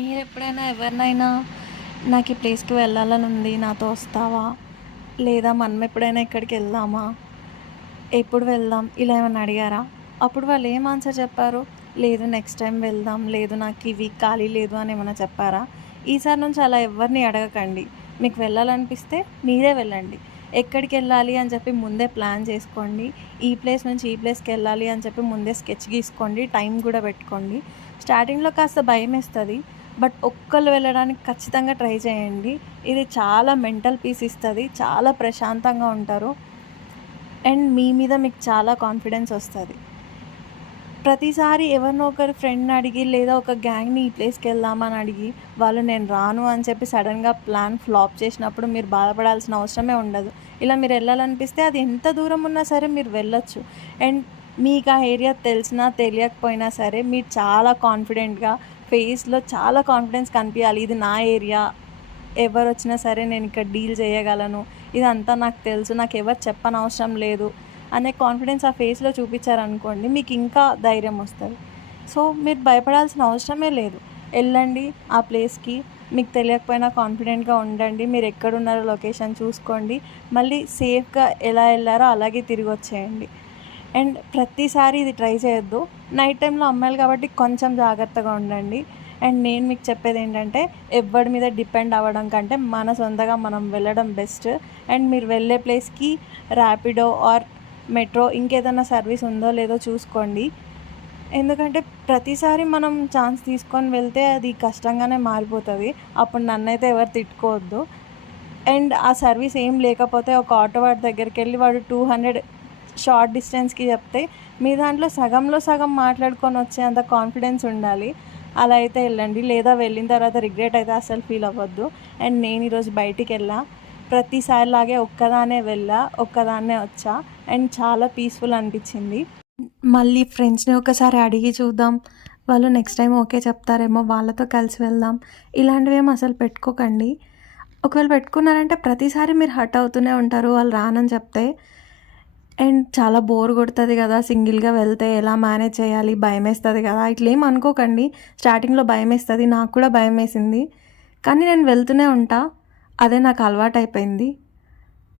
మీరెప్పుడైనా ఎవరినైనా నాకు ఈ ప్లేస్‌కి వెళ్ళాలని ఉంది. నాతో వస్తావా? లేదా మనం ఎప్పుడైనా ఇక్కడికి వెళ్దామా? ఎప్పుడు వెళ్దాం? ఇలా ఏమన్నా అడిగారా? అప్పుడు వాళ్ళు ఏం ఆన్సర్ చెప్పారు? లేదు నెక్స్ట్ టైమ్ వెళ్దాం. లేదు నాకు ఈ వీక్ ఖాళీ లేదు అని ఏమన్నా చెప్పారా? ఈసారి నుంచి అలా ఎవ్వరిని అడగకండి. మీకు వెళ్ళాలనిపిస్తే మీరే వెళ్ళండి. ఎక్కడికెళ్ళాలి అని చెప్పి ముందే ప్లాన్ చేసుకోండి. ఈ ప్లేస్ నుంచి ఈ ప్లేస్‌కెళ్ళాలి అని చెప్పి ముందే స్కెచ్ గీసుకోండి. టైం గూడా పెట్టుకోండి. స్టార్టింగ్‌లో కాస్త భయమేస్తది. బట్ ఒక్కళ్ళు వెళ్ళడానికి ఖచ్చితంగా ట్రై చేయండి. ఇది చాలా మెంటల్ పీస్ ఇస్తది. చాలా ప్రశాంతంగా ఉంటారు. అండ్ మీ మీద మీకు చాలా కాన్ఫిడెన్స్ వస్తది. ప్రతిసారి ఎవరినో ఒకరి ఫ్రెండ్‌ని అడిగి లేదా ఒక గ్యాంగ్‌ని ఈ ప్లేస్‌కెళ్దామా అని అడిగి, వాళ్ళు నేను రాను అని చెప్పి సడెన్‌గా ప్లాన్ ఫ్లాప్ చేసినప్పుడు మీరు బాధపడాల్సిన అవసరమే ఉండదు. ఇలా మీరెళ్ళాలనిపిస్తే అది ఎంత దూరం ఉన్నా సరే మీరు వెళ్ళొచ్చు. అండ్ మీకు ఆ ఏరియా తెలిసినా తెలియకపోయినా సరే మీరు చాలా కాన్ఫిడెంట్‌గా ఫేస్‌లో చాలా కాన్ఫిడెన్స్ కనిపియాలి. ఇది నా ఏరియా. ఎవరొచ్చినా సరే నేనిక్కడ డీల్ చేయగలను. ఇదంతా నాకు తెలుసు. నాకెవరు చెప్పనవసరం లేదు అనే కాన్ఫిడెన్స్ ఆ ఫేస్‌లో చూపిచ్చారనుకోండి మీకింకా ధైర్యమొస్తది. సో, మీరు భయపడాల్సిన అవసరమే లేదు. ఎళ్ళండి ఆ ప్లేస్‌కి. మీకు తెలియకపోయినా కాన్ఫిడెంట్‌గా ఉండండి. మీరెక్కడున్నారో లొకేషన్ చూసుకోండి. మళ్ళీ సేఫ్‌గా ఎలా ఎళ్లారో అలాగే తిరిగొచ్చేయండి. అండ్ ప్రతిసారి ఇది ట్రై చేయొద్దు. నైట్ టైమ్‌లో అమ్మాయిలు కాబట్టి కొంచెం జాగ్రత్తగా ఉండండి. అండ్ నేను మీకు చెప్పేదేంటంటే, ఎవ్వడి మీద డిపెండ్ అవ్వడం కంటే, మన సొంతగా మనం వెళ్ళడం బెస్ట్. అండ్ మీరు వెళ్ళే ప్లేస్‌కి ర్యాపిడో ఆర్ మెట్రో ఇంకేదన్నా సర్వీస్ ఉందో లేదో చూసుకోండి. ఎందుకంటే, ప్రతిసారి మనం ఛాన్స్ తీసుకొని వెళ్తే అది కష్టంగానే మారిపోతది. అప్పుడు నన్నైతే ఎవరు తిట్టుకోవద్దు. అండ్ ఆ సర్వీస్ ఏం లేకపోతే ఒక ఆటో వాడి దగ్గరికెళ్ళి వాడు 200 షార్ట్ డిస్టెన్స్‌కి చెప్తే, మీ దాంట్లో సగంలో సగం మాట్లాడుకొని వచ్చేంత కాన్ఫిడెన్స్ ఉండాలి. అలా అయితే ఎళ్ళండి. లేదా వెళ్ళిన తర్వాత రిగ్రెట్ అయితే అస్సలు ఫీల్ అవ్వద్దు. అండ్ నేను ఈరోజు బయటికెళ్ళా. ప్రతిసారిలాగే ఒక్కదాన్నే వెళ్ళా. ఒక్కదాన్నే వచ్చా. అండ్ చాలా పీస్‌ఫుల్ అనిపిచ్చింది. మళ్ళీ ఫ్రెండ్స్‌ని ఒకసారి అడిగి చూద్దాం. వాళ్ళు నెక్స్ట్ టైమ్ ఓకే చెప్తారేమో వాళ్ళతో కలిసి వెళ్దాం. ఇలాంటివేమి అసలు పెట్టుకోకండి. ఒకవేళ పెట్టుకున్నారంటే ప్రతిసారి మీరు హర్ట్ అవుతూనే ఉంటారు వాళ్ళు రానని చెప్తే. అండ్ చాలా బోర్ కొడతది గదా! సింగిల్‌గా వెళ్తే ఎలా మేనేజ్ చేయాలి? భయమేస్తది గదా! ఇట్లేమి అనుకోకండి. స్టార్టింగ్‌లో భయమేస్తది. నాకు కూడా భయమేసింది. కానీ నేను వెళ్తూనే ఉంటా. అదే నాకు అలవాటయిపోయింది.